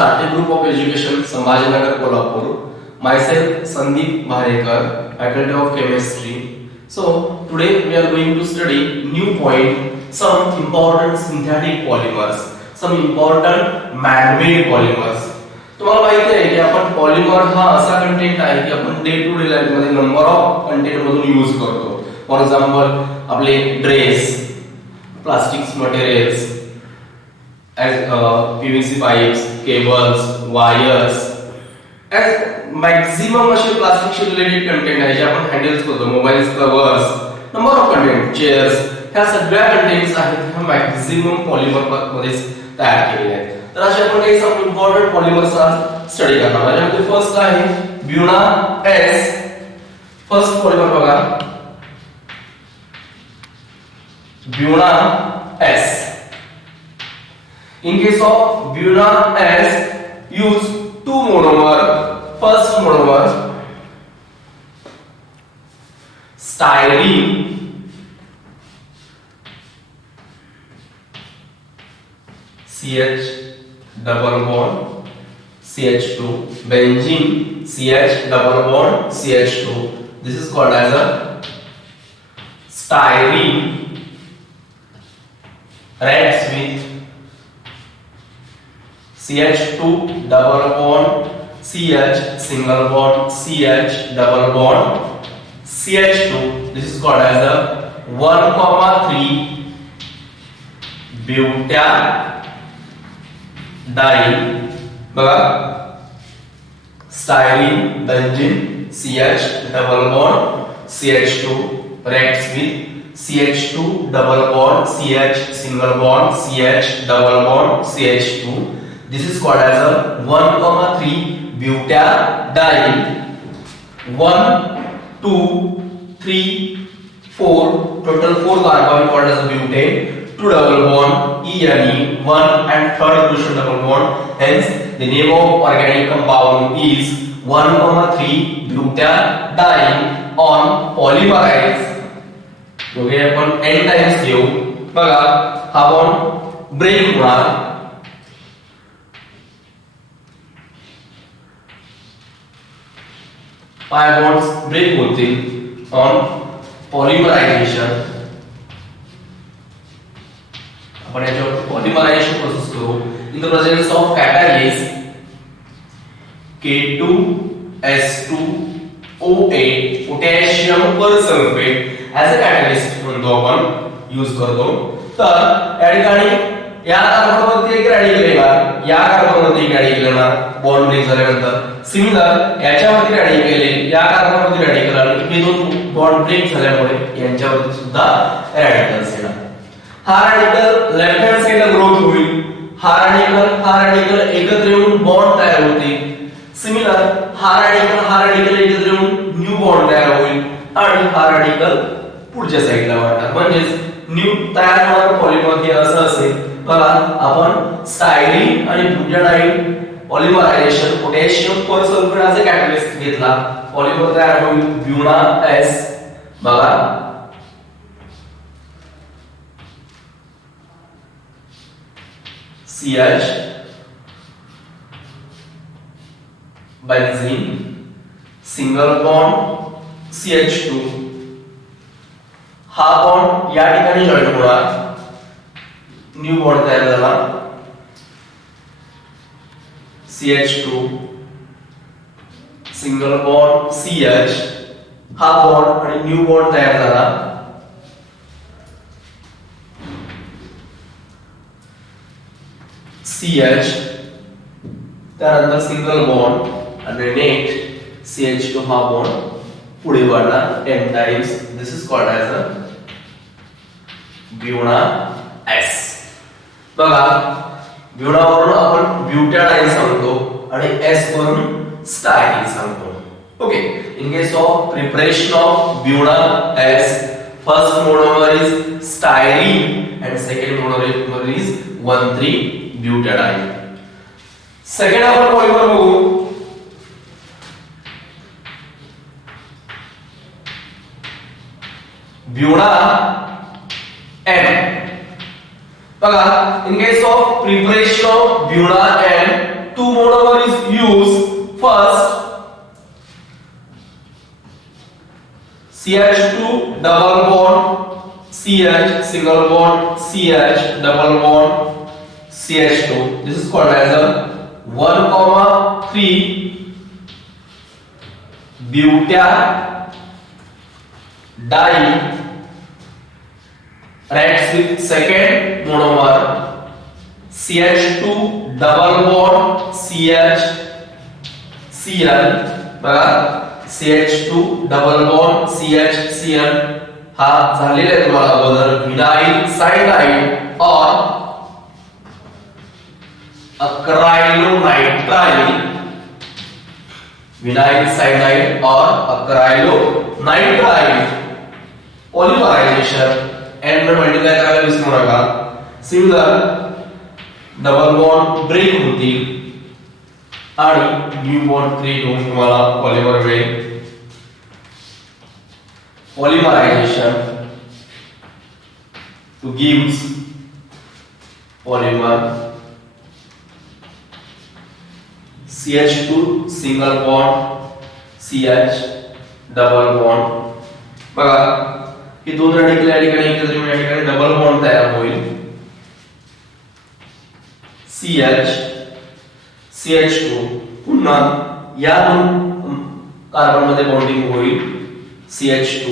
Sathe group of education Sambhajinagar Kolhapur. Myself Sandeep Bharekar, faculty of chemistry. So today we are going to study new point, some important synthetic polymers, some important man-made polymers. तुम्हाला माहिती आहे की आपण polymer हा असा content आहे की आपण डे टू डे लाईफ मध्ये नंबर ऑफ कंटेंट मधून यूज करतो. फॉर एक्झाम्पल आपले dress, plastics materials, PVC pipes, cables, wires, maximum असे प्लास्टिकशी रिलेटेड कंटेंट आहे जे आपण हँडल्स करतो. Mobile covers, number of content, chairs, ह्या सगळ्या कंटेंट्स आहेत ह्या मॅक्झिमम पॉलिमर मध्येच तयार केलेले आहेत. तर अशा आपण काही सम इम्पॉर्टंट पॉलिमर्सचा स्टडी करणार. त्यामध्ये फर्स्ट आहे ब्युना एस. फर्स्ट पॉलिमर बघा, ब्युना S. In case of Buna S, use two monomer. First monomer, styrene, CH double bond CH2, benzene CH double bond CH2. This is called as a styrene. Reacts with CH2 double bond CH single bond CH double bond CH2. This is called as a 1,3 butadiene. बघा, styrene, benzene, CH double bond CH2 reacts with CH2 double bond CH single bond CH double bond CH2. This is called as a 1,3 butadiene. 1, 2, 3, 4, total 4 carbon called as a butane. 2 double bond ene, 1 and third position double bond. Hence, the name of organic compound is 1,3 butadiene on polymerize. Okay, आपण n times घेऊ. बघा, हा bond break होणार. pi bonds break होतील on polymerization. आपण याच्यावर polymerization process करू. In the presence of catalase K2S2O8 potassium persulfate as a catalyst म्हणतो आपण, यूज करतो. तर या ठिकाणी या कार्बनवरती एक रॅडिकल येणार, या कार्बनवरती एक रॅडिकल येणार बॉन्ड ब्रेक झाल्यानंतर. सिमिलर याच्यावरती रॅडिकल येईल, या कार्बनवरती रॅडिकल आले. हे दोन बॉन्ड ब्रेक झाल्यामुळे यांच्यावरती सुद्धा रॅडिकल्स येणार. हा रॅडिकल लेफ्ट हँड साइडला ग्रोथ होईल. हा रॅडिकल एकत्र येऊन बॉन्ड तयार होतील. सिमिलर हा रॅडिकल एकत्र येऊन न्यू बॉन्ड तयार होईल आणि हा रॅडिकल पुढच्या साइडला वाढणार. म्हणजे न्यू तयार होणारं पॉलिमर हे असं असेल. बघा, आपण स्टायरीन आणि ब्युटाडाईन पॉलिमरायझेशन पोटॅशियम परसल्फेट as a कॅटलिस्ट घेतला. पॉलिमर तयार होईल ब्युना एस. बघा, CH benzene single bond CH2. हा बॉन्ड या ठिकाणी जॉईन होणार, न्यू बॉन्ड तयार झाला CH2 सिंगल बॉन्ड CH. हा बॉन्ड आणि न्यू बॉन्ड तयार झाला CH. त्यानंतर सिंगल बॉन्ड आणि नेक्स्ट CH2 हा बॉन्ड पुढे वाढणार 10 times. This is called as a Buna S. बघा, ब्युना वरून आपण ब्युटाडाईन सांगतो आणि एस वरून स्टायरीन सांगतो. Okay, in case of preparation of Buna S, first monomer is styrene and second monomer is 1,3 butadiene. Second आपण पॉलिमर बघू. Buna N. बघा, in case of preparation of Buna N two monomer is used. First, CH2 double bond CH single bond CH double bond CH2. This is called as a 1,3 butadiene reacts with second monomer CH2 double bond CH Cl बघा CH2 double bond CH Cl हा झालेला आहे तुम्हाला अगोदर vinyl cyanide और अक्राइलोनाइट्राइल vinyl cyanide और अक्राइलोनाइट्राइल polymerisation end में multiply करायला विसरू नका सिमिलर डबल बॉन्ड ब्रेक होतील आणि न्यू बॉन्ड क्रिएट होऊन तुम्हाला पॉलिमर मिळेल polymerisation to gives polymer CH2 single bond CH double bond बघा ही दोन रॅडिकल या ठिकाणी एकत्र येऊन या ठिकाणी डबल बॉन्ड तयार होईल CH CH2 पुन्हा या दोन कार्बन मध्ये बॉन्डिंग होईल CH2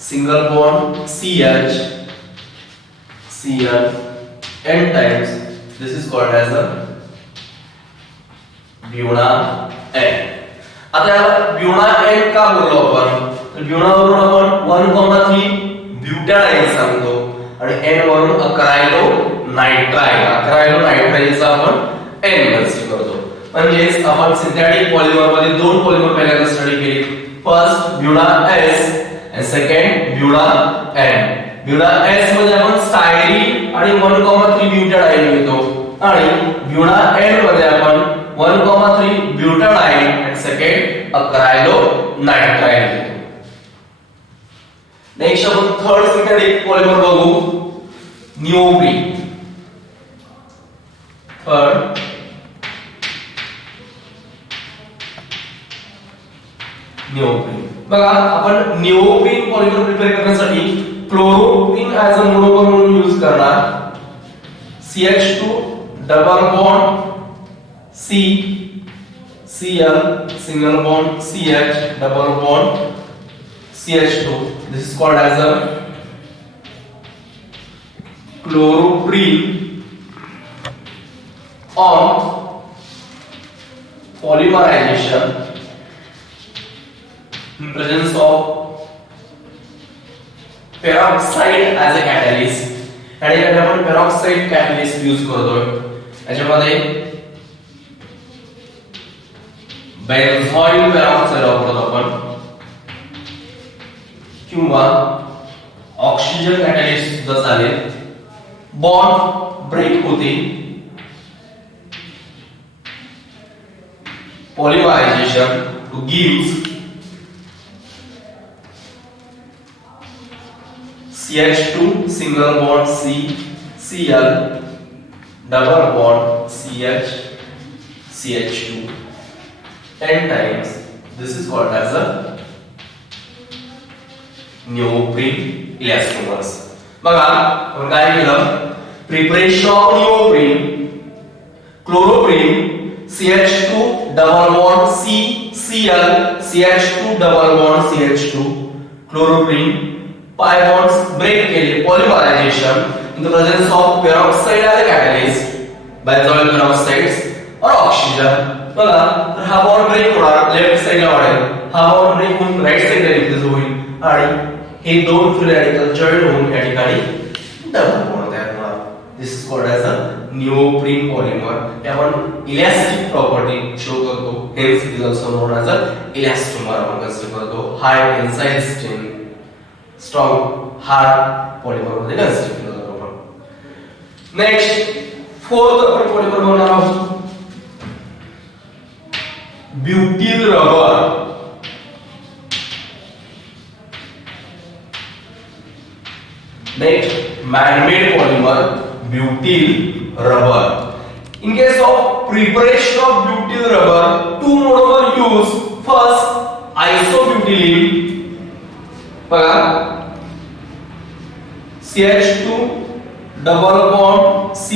single bond CH Cl n times. This is called as a Buena n. आता याला ब्यूना n का बोललो आपण तर ब्यूना वरून आपण 1,3 ब्यूटाडाइन सांगतो आणि n वरून अक्राइलोनाइट्राइलचा आपण n कन्सिडर करतो म्हणजे आपण सिंथेटिक पॉलिमर मध्ये दोन पॉलिमर पहिल्यांदा स्टडी केली first Buena s and second Buena n Buena S मध्ये आपण स्टायरीन आणि 1,3 ब्यूटाडाइन घेतो आणि ब्यूना N मध्ये आपण 1,3 ब्यूटाडाइन आणि सेकंड अक्राइलोनाइट्राइल घेतो नेक्स्ट आपण थर्ड सिंथेटिक पॉलिमर बघू निओप्रीन थर्ड निओप्रीन बघा आपण निओप्रीन पॉलिमर प्रिपेअर करण्यासाठी क्लोरोप्रीन एज अ मोनोमर म्हणून यूज करणार CH2 double bond C Cl single bond CH double bond CH2 this is called as a chloroprene on polymerization in presence of peroxide as a catalyst आणि याने आपण peroxide catalyst use करतोय याच्यामध्ये बेंझॉइल peroxide वापरतो आपण किंवा oxygen catalyst सुद्धा चालेल बॉन्ड ब्रेक होते polymerization to gives CH2 single bond C Cl double bond CH CH2 10 times. This is called as a neoprene elastomers. बघा आपण काय केलं preparation of neoprene chloroprene CH2 double bond C Cl CH2 double bond CH2 chloroprene pi bonds break केले polymerization in the presence of peroxide as a catalyst benzoyl peroxides और oxygen बघा तर हा bond break होणार left साइडला वाढेल हा bond break होऊन राइट साइडला रिप्लेस होईल आणि हे दोन फ्री रॅडिकल जॉइन होऊन या ठिकाणी डबल बॉन्ड तयार होणार this is called as a neoprene polymer हे आपण इलास्टिक प्रॉपर्टी शो करतो hence it is also known as a elastomer आपण कन्सिडर करतो high tensile strength strong hard polymer मध्ये कन्सिडर केलं जातो आपण नेक्स्ट फोर्थ आपण पॉलिमर बनवणार आहोत butyl rubber next man-made polymer butyl rubber. In case of preparation of butyl rubber, two monomers used. First, isobutylene, CH2 double bond C,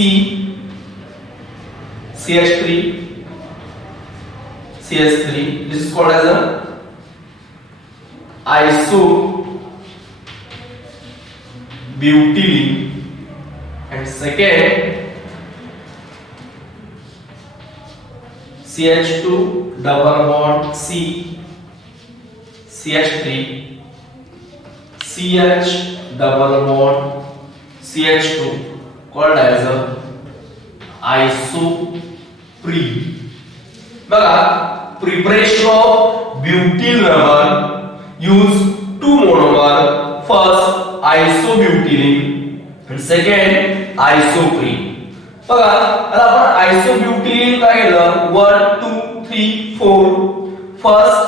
CH3, CH3. This is called as a isobutylene. And second, CH2 double bond C, CH3, CH double bond CH2, called as a isoprene. बघा, preparation of butyl rubber use two monomer. First, isobutylene and second, isoprene. बघा, आता आपण isobutylene काय केलं? 1 2 3 4. First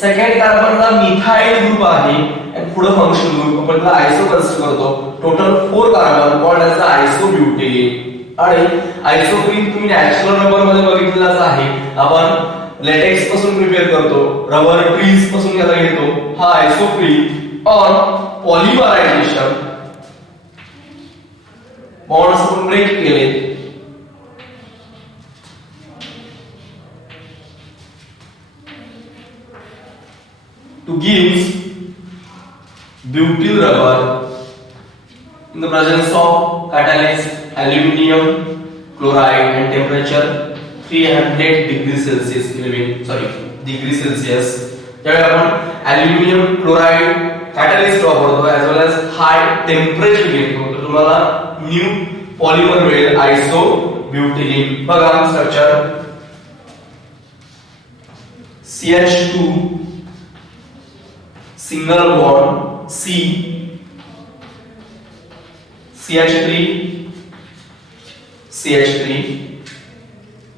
second कार्बनला methyl group आहे आणि पुढे फंक्शन ग्रुप आपण त्याला आयसो कन्सिडर करतो. Total 4 carbon called as isobutylene. आणि आयसोप्रीन तुम्ही नॅचरल रबर मध्ये बघितलेलाच आहे. आपण लेटेक्स पासून प्रिपेअर करतो, रबर ट्रीज पासून याला घेतो. हा आयसोप्रीन ऑन पॉलिमरायझेशन बॉन्ड्स आपण ब्रेक केले to give butyl rubber in the presence of catalyst aluminum chloride and temperature 300 degrees Celsius degree Celsius. त्यावेळी आपण aluminum chloride catalyst वापरतो as well as high temperature घेतो तर तुम्हाला न्यू पॉलिमर मिळेल isobutylene. बघा structure CH2 single bond C, CH3, CH3.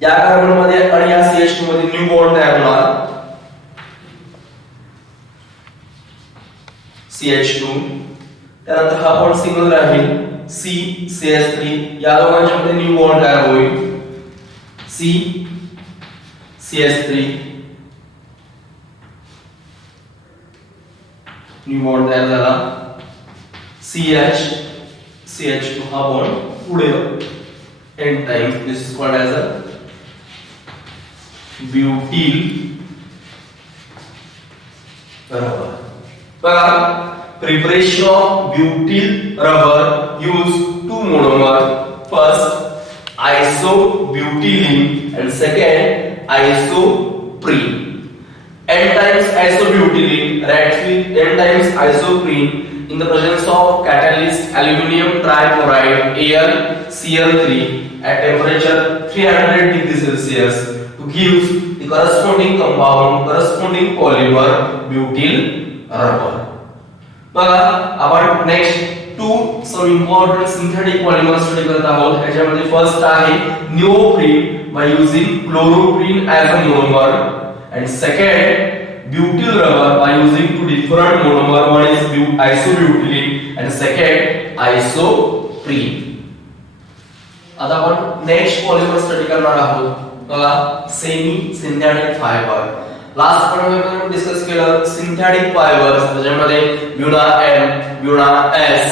या carbon मध्ये आणि या CH2 मध्ये न्यू बॉन्ड तयार होणार CH2. त्यानंतर हा बॉन्ड सिंगल राहील C, CH3. या दोघांच्या मध्ये न्यू बॉन्ड तयार होईल C, CH3. न्यू बॉन्ड तयार झाला CH, CH2 हा बॉन्ड पुढे end time. This is called as a butyl rubber. बघा, preparation of butyl rubber use two monomer. First isobutylene and second isoprene. N times isobutylene reacts with N times isoprene in the presence of catalyst aluminum trichloride AlCl3 at temperature 300 degrees Celsius to give the corresponding polymer butyl rubber. बघा, आपण next some important synthetic polymers study करत आहोत. याच्यामध्ये first आहे neoprene by using chloroprene as a monomer. And second, butyl rubber by using two different monomer. One is isobutylene and second isoprene. आता आपण next polymer study करणार आहोत. बघा, semi synthetic fibre. Last आपण डिस्कस केलं synthetic fibres त्याच्यामध्ये ब्युना M, ब्युना S,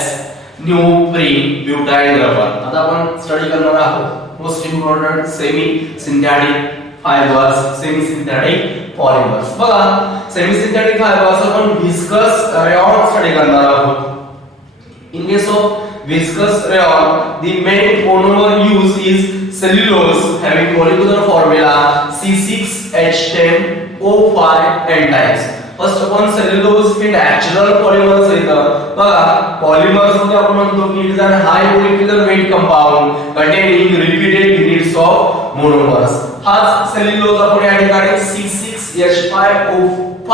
न्यूप्रीन, butyl rubber. आता आपण स्टडी करणार आहोत most important semi synthetic fibres, semi synthetic polymers. बघा, सेमी सिंथेटिक फायबर्स आपण व्हिस्कस रेयॉन स्टडी करणार आहोत. In case of viscous rayon, the main monomer used is cellulose having molecular formula C6H10O5 N times. First आपण cellulose हे natural polymers येतात. बघा, polymers मध्ये आपण म्हणतो की it is an high molecular weight compound containing repeated units of monomers. हाच cellulose आपण या ठिकाणी C6H5O5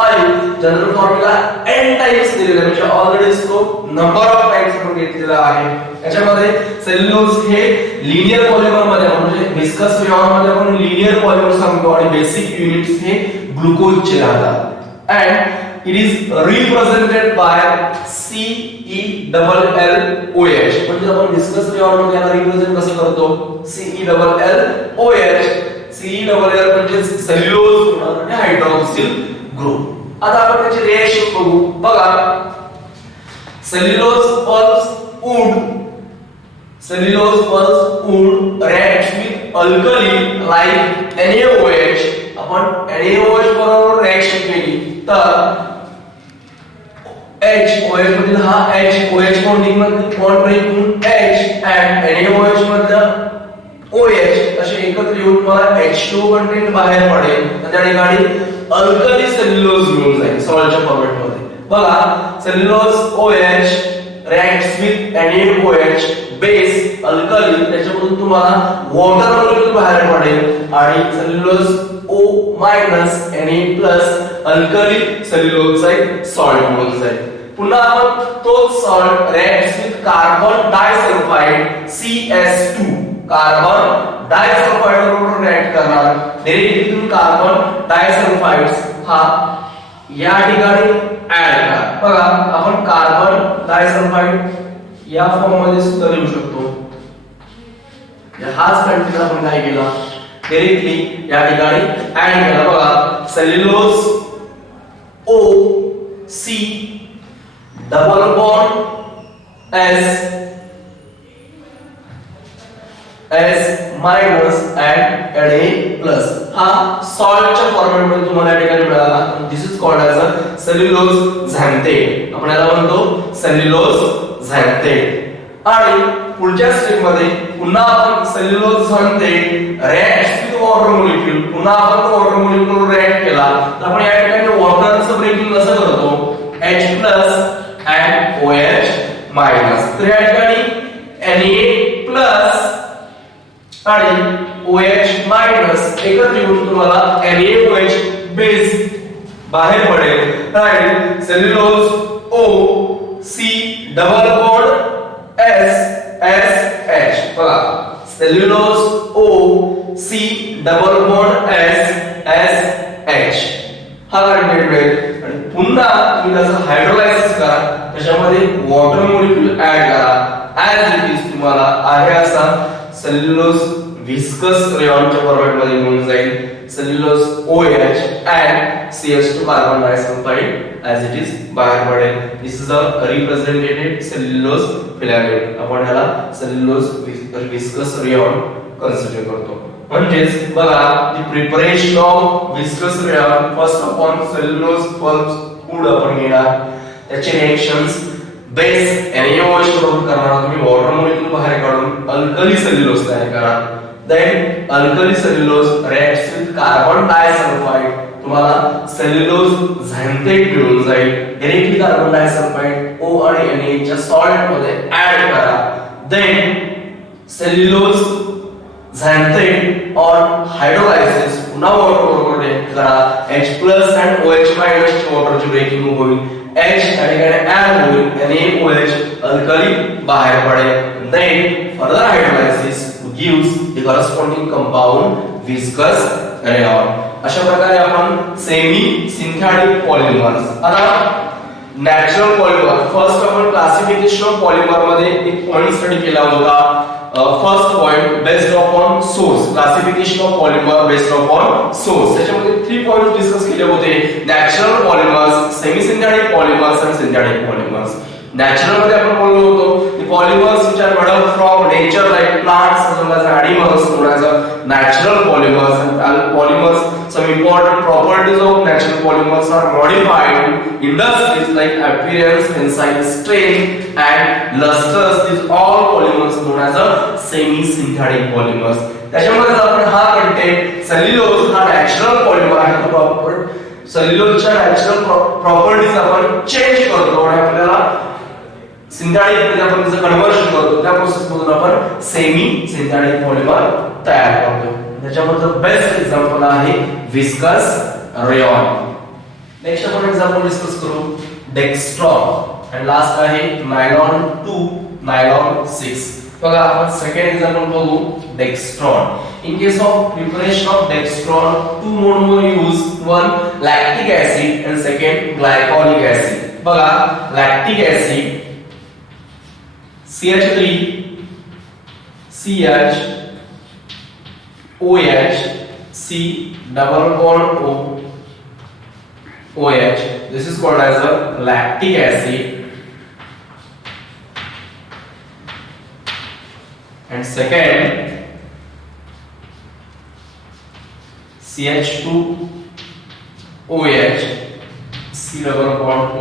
general formula n times दिलेला म्हणजे ऑलरेडी तो नंबर ऑफ टाइम्स आपण घेतलेला आहे. याच्यामध्ये सेल्युलोज हे लिनियर पॉलिमर मध्ये म्हणजे व्हिस्कस रेयॉन मध्ये आपण लिनियर पॉलिमर सांगतो आणि बेसिक युनिट्स हे ग्लुकोजचे राहतात. And it is represented by C CeLLOH म्हणजे आपण डिस्कस रेऑन मध्ये याला रिप्रेझेंट कसं करतो CeLLOH CeLL म्हणजे सेल्युलोज आणि हायड्रॉक्सिल ग्रुप आता आपण त्याची रिएक्शन बघू बघा cellulose pulps would react with alkali like NaOH आपण NaOH बरोबर रिएक्शन केली तर HOH मधील हा HOH बॉन्डिंग मध्ये बॉन्ड ब्रेक होऊन H and NaOH मधलं OH असे एकत्र येऊन मला H2 कंटेंट बाहेर पडेल तर त्या ठिकाणी अल्कली सेल्युलोज मिळून जाईल सॉल्टच्या फॉर्मॅट मध्ये बघा cellulose OH reacts with NaOH base alkali त्याच्यामधून तुम्हाला वॉटर मॉलिक्यूल बाहेर पडेल आणि सेल्युलोज O Na+ अल्कली सेल्युलोजचा एक सॉल्ट मिळून जाईल पुन्हा आपण तोच salt reacts with carbon disulphide CS2 carbon disulphide बरोबर रिएक्ट करणार डायरेक्टली कार्बन डायसल्फाइड्स हा या ठिकाणी ऍड करा बघा आपण कार्बन डायसल्फाइड या फॉर्म मध्ये सुद्धा लिहू शकतो हाच कंटेंट आपण काय केला डायरेक्टली या ठिकाणी ऍड केला बघा cellulose O C double bond S minus and Na+ हा सॉल्टच्या फॉर्मॅट मध्ये तुम्हाला या ठिकाणी मिळाला this is called as a cellulose xanthate आपण याला म्हणतो सेल्युलोज झॅन्थेट आणि पुढच्या स्टेप मध्ये पुन्हा आपण cellulose xanthate reacts with water molecule पुन्हा आपण वॉटर मॉलिक्यूल रिएक्ट केला तर आपण या ठिकाणी वॉटरचं ब्रेकिंग कसं करतो H+ and OH- तर या ठिकाणी Na+ आणि OH- एकत्र येऊन तुम्हाला NaOH बेस बाहेर पडेल right cellulose O C double bond SH बघा cellulose O C double bond SH हा कंटेंट मिळेल आणि पुन्हा तुम्ही त्याचं हायड्रोलायसिस करा त्याच्यामध्ये वॉटर मॉलिक्यूल ऍड करा ऍज इट इज तुम्हाला आहे असा सेल्युलोज विस्कस रेऑनच्या फॉर्मॅट मध्ये मिळून जाईल cellulose OH and CS2 carbon disulphide as it is बाहेर पडेल this is a represented cellulose filament आपण याला सेल्युलोज विस्कस रेऑन कन्सिडर करतो म्हणजेच बघा the preparation of viscose rayon first upon cellulose pulps wood आपण घेणार त्याचे रिएक्शन्स बेस NaOH बरोबर करणार तुम्ही वॉटर मॉलिक्यूल बाहेर काढून अल्कली सेल्युलोज तयार करा then alkali cellulose reacts with carbon disulphide तुम्हाला सेल्युलोज झॅन्थेट मिळून जाईल डायरेक्टली कार्बन डायसल्फाइड O आणि Na च्या सॉल्ट मध्ये ऍड करा then cellulose xanthate on hydrolysis पुन्हा वॉटर बरोबर रिएक्ट करा H+ and OH- वॉटरची ब्रेकिंग होईल H आणि ऍड होईल NaOH अल्कली बाहेर पडेल then further hydrolysis gives the corresponding compound viscous rayon अशा प्रकारे आपण सेमी सिंथेटिक पॉलिमर्स आता नॅचरल पॉलिमर फर्स्ट आपण क्लासिफिकेशन ऑफ पॉलिमर मध्ये एक पॉइंट स्टडी केला होता first point based upon source classification of polymer based upon source त्याच्यामध्ये 3 पॉइंट्स डिस्कस केले होते natural polymers semi synthetic polymers आणि सिंथेटिक पॉलिमर्स नॅचरल मध्ये आपण बोललो होतो the polymers which are made up from nature like plants as well as animals known as natural polymers and polymers some important properties of natural polymers are modified industries like appearance tensile strength and lusters these all polymers known as a semi synthetic polymers त्याच्यामध्ये आपण हा content cellulose हा natural polymer आहे तो proper सेल्युलोजच्या natural properties आपण change करतो आणि आपल्याला सिंथेटिक मध्ये आपण त्याचं कन्वर्जन करतो त्या प्रोसेस मधून आपण सेमी सिंथेटिक पॉलिमर तयार करतो त्याच्यामध्ये बेस्ट एक्झाम्पल आहे विस्कस रेऑन नेक्स्ट आपण एक्झाम्पल डिस्कस करू डेक्स्ट्रॉन आणि लास्ट आहे नायलॉन 2 नायलॉन 6 बघा आपण सेकंड एक्झाम्पल बघू dextran in case of preparation of dextron two monomers used one lactic acid and second glycolic acid बघा lactic acid CH3 CH OH C double bond O OH. This is called as a lactic acid. And second, CH2 OH C double bond O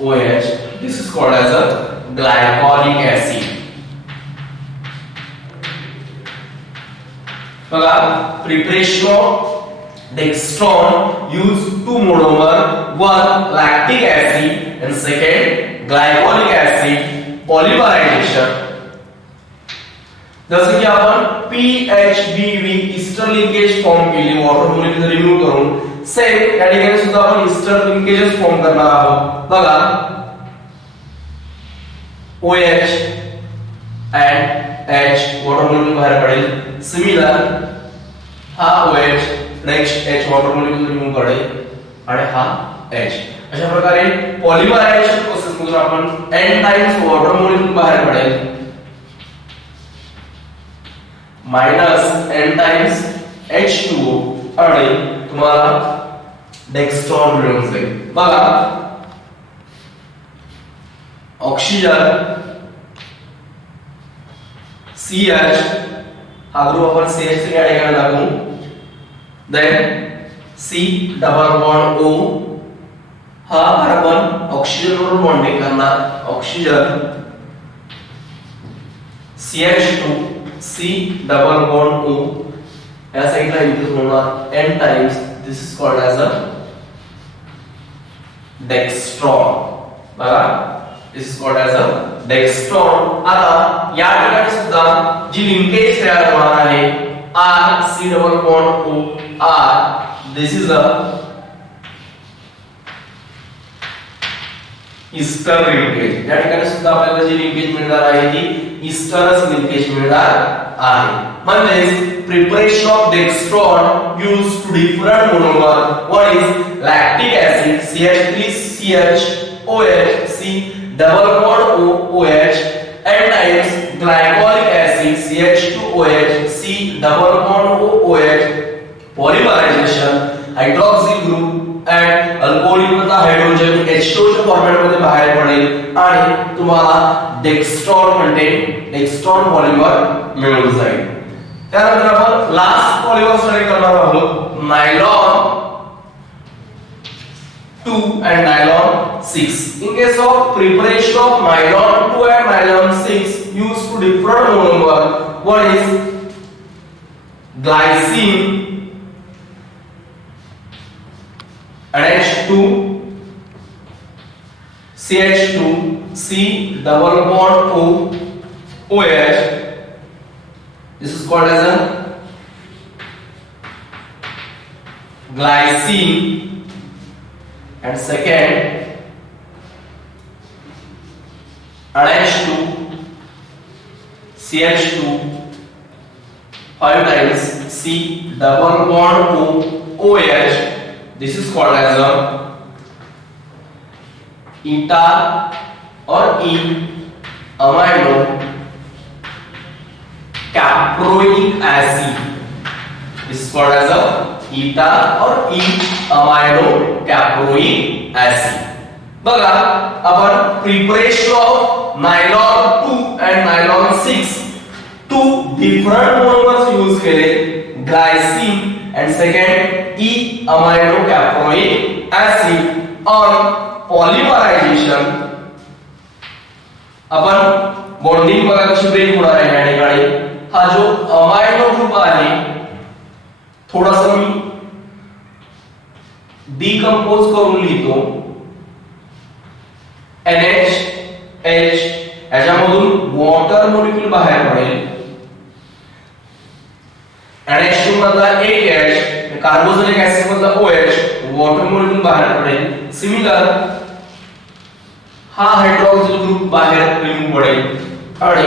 OH. This is called as a glycolic acid. बघा, preparation of dextran use two monomer, one lactic acid and second glycolic acid polymerization. जसं की आपण PHBV Easter linkage form केली water molecule remove करून, same या ठिकाणी सुद्धा आपण ईस्टर लिंकेजेस फॉर्म करणार आहोत. बघा, OH and H water molecule बाहेर पडेल. सिमिलर हा OH, next H water molecule remove करेल आणि हा H. अशा प्रकारे पॉलिमरायझेशन प्रोसेस मधून आपण N टाइम्स वॉटर मॉलिक्यूल बाहेर पडेल माइनस N टाइम्स H2O आणि तुम्हाला डेक्स्ट्रॉन मिळून जाईल. बघा, ऑक्सिजन CH हा ग्रुप आपण CH3 या ठिकाणी लागू, then C double bond O हा कार्बन ऑक्सिजन बरोबर बॉन्डिंग करणार, oxygen CH2 C double bond O या साइडला युज होणार N times. This is called as a dextran. बघा, this is called as a dextran. आता या ठिकाणी सुद्धा जी लिंकेज तयार होणार आहे R C double bond O R, this is a Easter linkage. या ठिकाणी सुद्धा आपल्याला जी लिंकेज मिळणार आहे ती ईस्टरच लिंकेज मिळणार आहे. म्हणजे preparation of dextran used to different monomer. One is lactic acid CH3CHOH C double bond OH and times glycolic acid CH2OH C double bond OH polymerization hydroxyl group and alcoholic मधला hydrogen H2 च्या format मध्ये बाहेर पडेल आणि तुम्हाला dextran म्हणजे dextran polymer मिळून जाईल. त्यानंतर आपण लास्ट पॉलिमर स्टडी करणार आहोत, nylon 2 and nylon 6. In case of preparation of nylon 2 and nylon 6 used to different monomer. One is glycine NH2 CH2 C double bond O OH. This is called as a glycine. And second, NH2 CH2 5 times C double bond O OH. This is called as a eta or E amino caproic acid. This is called as a eta or E amino caproic acid. बघा, आपण preparation of nylon 2 and nylon 6 two different monomers use केले, glycine and second E amino caproic acid. on polymerization आपण bonding बघा कशी break होणार आहे या ठिकाणी. हा जो अमायनो ग्रुप आहे थोडासा मी डिकंपोज करून लिहितो. NH याच्यामधून वॉटर मॉलिक्यूल बाहेर पडेल. NH2 मधला एक H कार्बोक्सिलिक ऍसिड मधला OH वॉटर मॉलिक्यूल बाहेर पडेल. सिमिलर हा हायड्रोक्सिल ग्रुप बाहेर रिमूव्ह पडेल आणि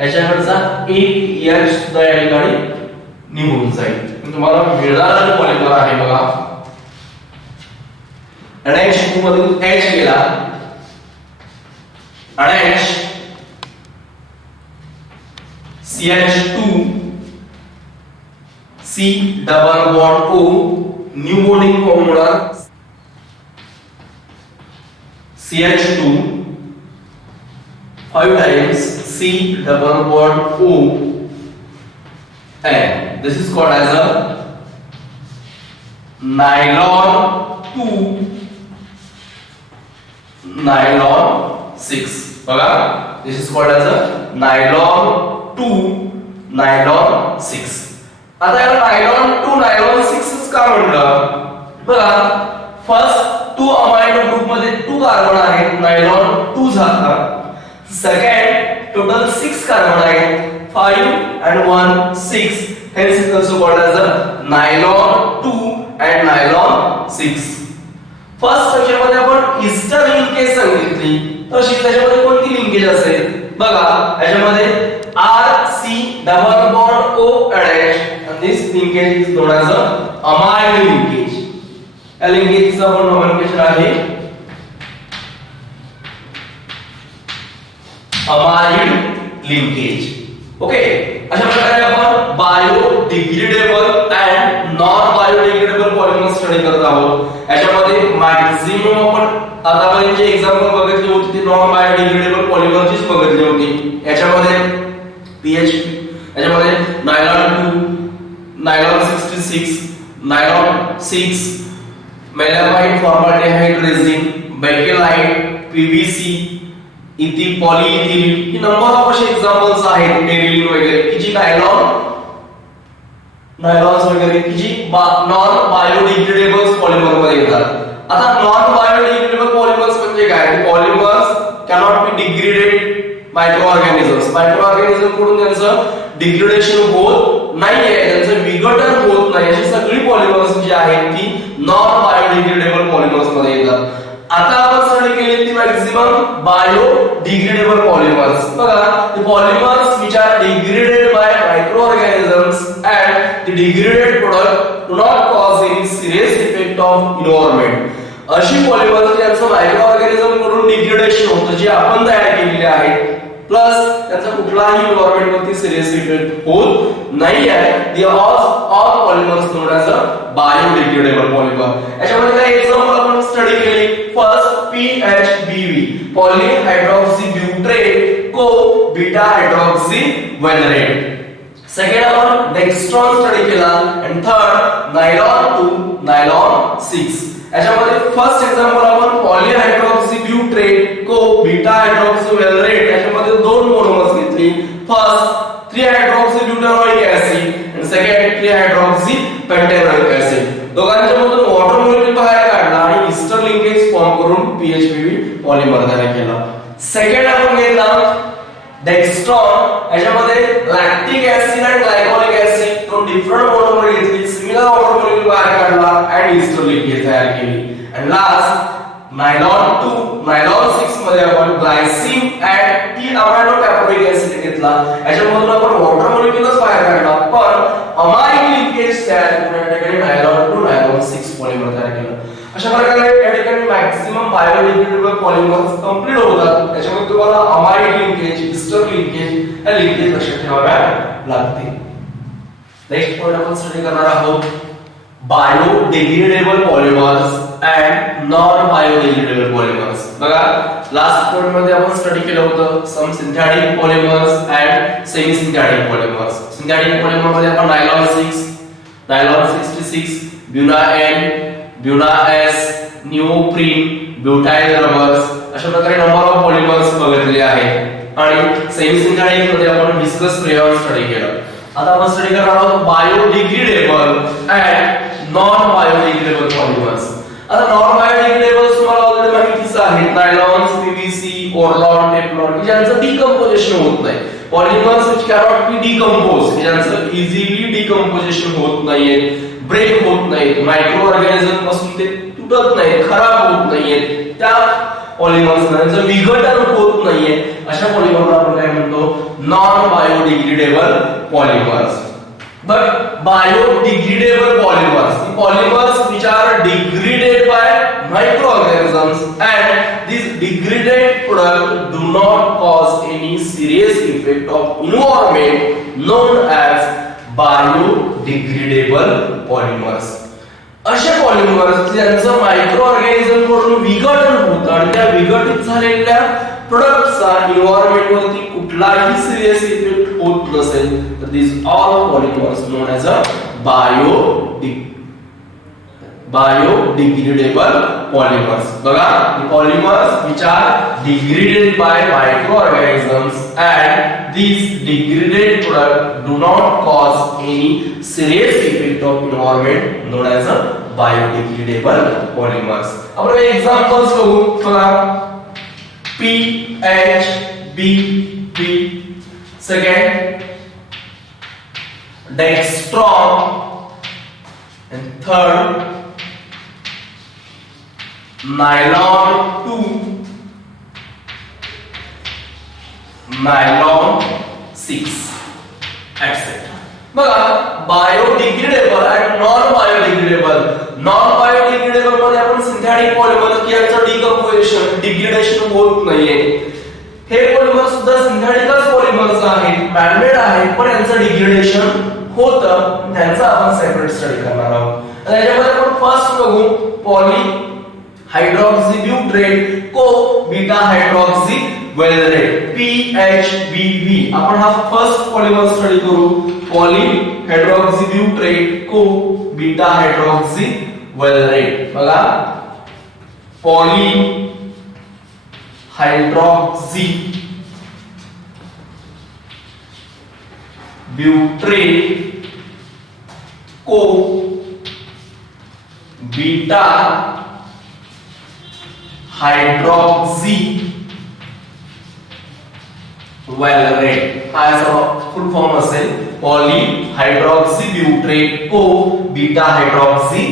याच्याकडचा एक H सुद्धा या ठिकाणी निघून जाईल. तुम्हाला मिळणारा जो पॉलिमर आहे बघा, NH2 मधून H गेला, NH CH2 C double bond O new bonding formula CH2 5 times C double bond O and this is called as a nylon 2 nylon 6 बघा this is called as a nylon 2 nylon 6 आता याला nylon 2 nylon 6 का म्हटलं बघा first 2 amino group मध्ये 2 carbon आहेत nylon 2 झाला second total 6 carbon आहेत 5 and 1 6 hence it is also called as a nylon 2 and nylon 6 first section मध्ये आपण ईस्टर लिंकेज सांगितली तशी त्याच्यामध्ये कोणती लिंकेज असेल बघा याच्यामध्ये RC double bond OH and this linkage is known as a amide linkage या लिंकेजचं आपण नोमेनक्लेचर आहे amide linkage ओके अशा प्रकारे आपण biodegradable and non biodegradable polymers study करत आहोत याच्यामध्ये मॅक्झिमम आपण आतापर्यंत जे एक्झाम्पल बघितले होते ते नॉन बायोडिग्रेडेबल पॉलिमरचीच बघितली होती याच्यामध्ये PHP याच्यामध्ये nylon 2 nylon 66 nylon 6 melamine formaldehyde resin bakelite PVC इथी पॉलीइथिलीन ही नंबर ऑफ असे एग्जांपल्स आहेत टेरिलिन वगैरे की जी नायलॉन्स वगैरे की जी नॉन बायोडिग्रेडेबल पॉलिमर मध्ये येतात आता नॉन बायोडिग्रेडेबल पॉलिमर्स म्हणजे काय polymers cannot be degraded micro organism कडून त्यांचं डिग्रेडेशन होत नाहीये त्यांचं विघटन होत नाही अशी सगळी पॉलिमर्स जी आहेत ती नॉन बायोडिग्रेडेबल पॉलिमर्स मध्ये येतात आता आपण स्टडी केली ती मॅक्झिमम बायोडिग्रेडेबल पॉलिमर्स बघा the polymers which are degraded by microorganisms and the degraded product do not cause any serious effect of environment अशी पॉलिमर्स ज्यांचं मायक्रो ऑर्गॅनिझम कडून डिग्रेडेशन होतं जे आपण तयार केलेले आहेत प्लस त्याचा कुठलाही एन्व्हायरमेंट वरती सिरियस इफेक्ट होत नाही आहे they all polymers non as a biodegradable polymer याच्यामध्ये काही एक्झाम्पल आपण स्टडी केली फर्स्ट PHBV पॉलीहायड्रॉक्सी ब्यूट्रेट को बीटा हायड्रॉक्सी वेलरेट सेकंड आपण डेक्स्ट्रॉन स्टडी केला आणि थर्ड नायलॉन 2 नायलॉन 6 याच्यामध्ये फर्स्ट एक्झाम्पल आपण पॉलीहायड्रॉक्सी ब्यूट्रेट को बीटा हायड्रॉक्सी वेलरेट याच्यामध्ये दोन मोनोमर्स घेतली फर्स्ट 3 हायड्रॉक्सी ब्यूटानोइक ऍसिड आणि सेकंड 3 हायड्रॉक्सी पेंटॅनोइक ऍसिड दोघांच्या मधून वॉटर मॉलिक्यूल बाहेर काढला आणि ईस्टर लिंकेज फॉर्म करून PHBV पॉलिमर तयार केला सेकंड आपण घेतला डेक्स्ट्रॉन याच्यामध्ये लॅक्टिक ऍसिड आणि ग्लायकोलिक ऍसिड दोन डिफरंट मोनोमर घेतली सिमिलर वॉटर मॉलिक्यूल बाहेर काढला आणि ईस्टर लिंकेज तयार केली आणि लास्ट नायलॉन 2 नायलॉन 6 मध्ये आपण ग्लायसिन अँड 3 अमाइनो टॅपोरिक ऍसिड घेतला याच्यामधून आपण वॉटर मॉलिक्यूलच बाहेर काढला पण अमाइड लिंकेज तयार करण्यासाठी नायलॉन 2 नायलॉन 6 पॉलिमर तयार केलं अशा प्रकारे या ठिकाणी मॅक्झिमम बायोडिग्रेडेबल पॉलिमर्स कंप्लीट होतात त्याच्यामुळे तुम्हाला अमाइड लिंकेज ईस्टर लिंकेज या लिंकेज लक्षात ठेवाव्या लागतील नेक्स्ट पॉइंट आपण स्टडी करणार आहोत biodegradable polymers and non biodegradable polymers बघा लास्ट पॉइंट मध्ये आपण स्टडी केलं होतं some synthetic polymers and semi synthetic polymers synthetic polymer मध्ये आपण nylon 6 nylon 66 buna N buna S neoprene butyl rubbers अशा प्रकारे नंबर ऑफ पॉलिमर्स बघितले आहेत आणि सेमी सिंथेटिक मध्ये आपण विस्कस रेयॉन स्टडी केलं आता आपण स्टडी करणार आहोत biodegradable and non biodegradable polymers आता नॉन बायोडिग्रेडेबल तुम्हाला ऑलरेडी माहितीच आहे नायलॉन्स PVC ओरलॉन टेफ्लॉन ज्यांचं डिकंपोजिशन होत नाही polymers which cannot be decomposed ज्यांचं इझिली डिकंपोजिशन होत नाहीये ब्रेक होत नाही मायक्रो ऑर्गॅनिझम पासून ते तुटत नाही खराब होत नाहीये त्या पॉलिमर्स ज्यांचं विघटन होत नाहीये अशा पॉलिमरला आपण काय म्हणतो non biodegradable polymers but biodegradable polymers the polymers which are degraded by microorganisms and these degraded product do not cause any serious effect of environment known as biodegradable polymers. असे पॉलिमर्स ज्यांचं मायक्रो ऑर्गॅनिझम कडून विघटन होतं आणि त्या विघटित झालेल्या प्रोडक्टचा environment वरती कुठलाही सिरियस इफेक्ट होत नसेल तर this all polymers known as a biodegradable polymers. बघा, the polymers which are degraded by microorganisms and these degraded products do not cause any serious effect of environment known as a biodegradable polymers. आपण examples बघू. बघा, PHBP, second dextron, and third nylon 2, nylon 6, etc. बघा, biodegradable आणि non biodegradable. Non biodegradable मध्ये आपण synthetic polymer की यांचं decomposition degradation होत नाहीये. हे पॉलिमर सुद्धा सिंथेटिकच पॉलिमर्स आहेत, मॅनमेड आहेत, पण यांचं डिग्रेडेशन होतं. त्यांचा आपण सेपरेट स्टडी करणार आहोत. त्याच्यामध्ये आपण फर्स्ट बघू पॉली हायड्रॉक्सी ब्यूट्रेट को बीटा हायड्रॉक्सी वेलरेट PHBV. आपण हा फर्स्ट पॉलिमर स्टडी करू. पॉली हायड्रॉक्सी ब्यूट्रेट को बीटा हायड्रॉक्सी वेलरेट. बघा, पॉली हायड्रॉक्सी ब्यूट्रेट को बीटा हायड्रॉक्सी वेलरेट. हा याचा फुल फॉर्म असेल पॉली हायड्रॉक्सी ब्यूट्रेट को बीटा हायड्रॉक्सी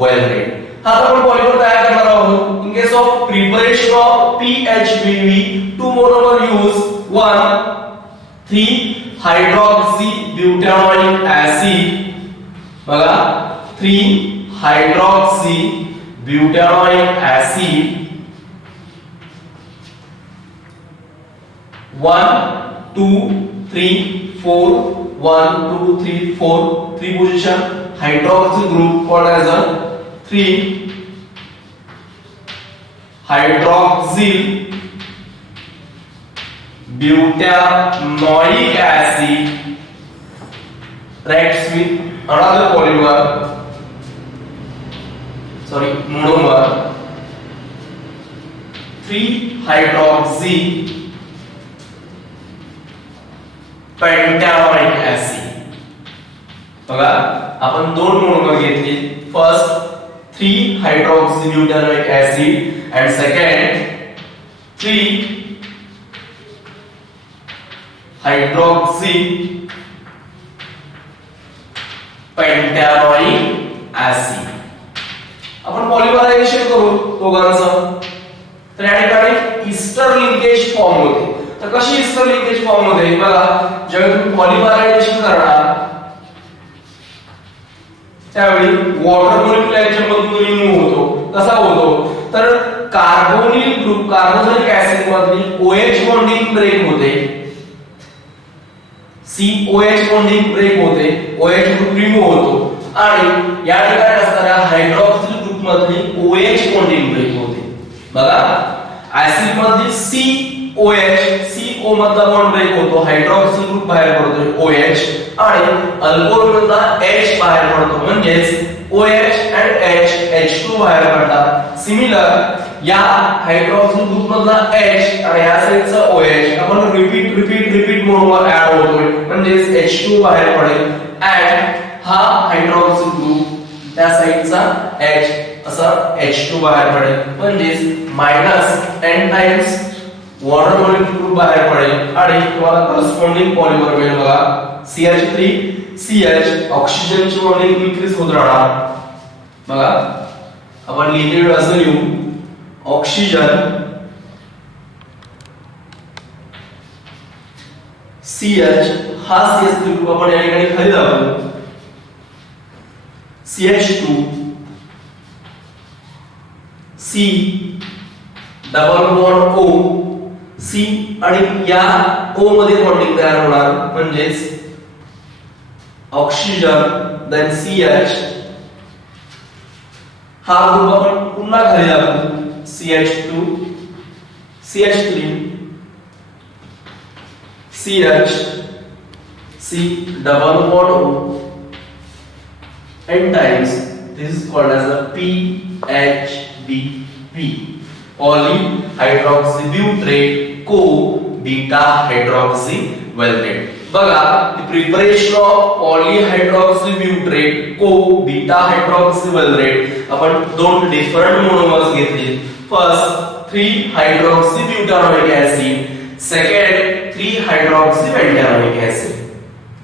वेलरेट. हा आपण पॉलिमर तयार करणार आहोत. In case of preparation of PHBV, two monomer use 1 3 hydroxy butanoic acid. बघा, 3 hydroxy butanoic acid 1 2 3 4 1 2 3 4 3 position hydroxyl group called as a 3 hydroxyl butanoic acid reacts with another polymer, sorry, monomer, 3 hydroxy pentanoic acid. बघा, आपण दोन monomer घेतले. First 3 hydroxy butanoic acid and second 3 hydroxy pentanoic acid. आपण पॉलिमरायझेशन करू दोघांचं. तर या ठिकाणी ईस्टर लिंकेज फॉर्म होते. तर कशी ईस्टर लिंकेज फॉर्म होते बघा, जेव्हा तुम्ही पॉलिमरायझेशन करणार त्यावेळी वॉटर मॉलिक्यूल याच्यामधून रिमूव्ह होतो. कसा होतो तर कार्बोनिल ग्रुप कार्बोनिक ऍसिड मधली OH बॉन्डिंग ब्रेक होते. COH बॉन्डिंग ब्रेक होते, OH ग्रुप रिमूव्ह होतो आणि या ठिकाणी असणाऱ्या हायड्रॉक्सिल ग्रुप मधली OH बॉन्डिंग ब्रेक होते. बघा, ऍसिड मधली CO मधला बॉन्ड ब्रेक होतो, हायड्रॉक्सिल ग्रुप बाहेर पडतो OH आणि अल्कोहोल मधला H बाहेर पडतो, म्हणजेच OH and H2 बाहेर पडतात. सिमिलर या हायड्रॉक्सिल ग्रुप मधला H आणि या साइडचा OH आपण रिपीट मोडवर ऍड होतोय, म्हणजेच H2 बाहेर पडेल and हा हायड्रॉक्सिल ग्रुप त्या साइडचा H असा H2 बाहेर पडेल, म्हणजेच -n times water molecule group बाहेर पडेल आणि तुम्हाला करस्पॉन्डिंग पॉलिमर मिळेल. बघा, CH3CH ऑक्सिजनची बॉन्डिंग इन्क्रीज होत राहणार. बघा, आपण लिहिलेलं असं लिहू ऑक्सिजन CH हा CH3 ग्रुप आपण या ठिकाणी खाली दाबू. CH2 C double bond O C आणि या O मध्ये बॉन्डिंग तयार होणार म्हणजेच ऑक्सिजन देन CH हा ग्रुप आपण पुन्हा खाली दाखवू CH2 CH3 CH C double bond O n times this is called as a PHBP polyhydroxybutyrate co beta hydroxyvalerate बघा the preparation of polyhydroxybutyrate co beta hydroxyvalerate आपण दोन डिफरंट मोनोमर्स घेतले first 3-hydroxybutanoic acid second 3-hydroxypentanoic acid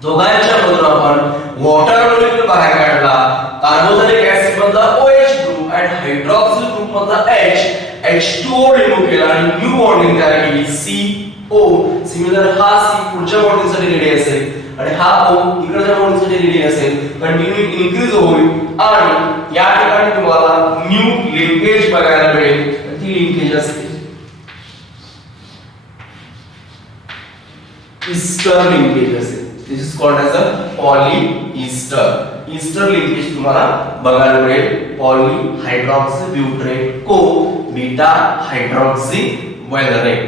दोघांच्या मधून आपण water molecule बाहेर काढला carbonic acid मधला OH ग्रुप आणि हायड्रॉक्सिल ग्रुप मधला H H2O रिमूव्ह केला आणि न्यू बॉन्डिंग तयार केली CO सिमिलर हा C पुढच्या बॉन्डिंग साठी रेडी असेल आणि हा O इकडच्या बॉन्डिंग साठी रेडी असेल कंटिन्यू इनक्रीज होईल आणि या ठिकाणी तुम्हाला न्यू लिंकेज बघायला मिळेल ती लिंकेज असते ईस्टर लिंकेज असेल This is called as a polyester. Ester linkage तुम्हाला बघायला मिळेल polyhydroxybutyrate co beta hydroxyvalerate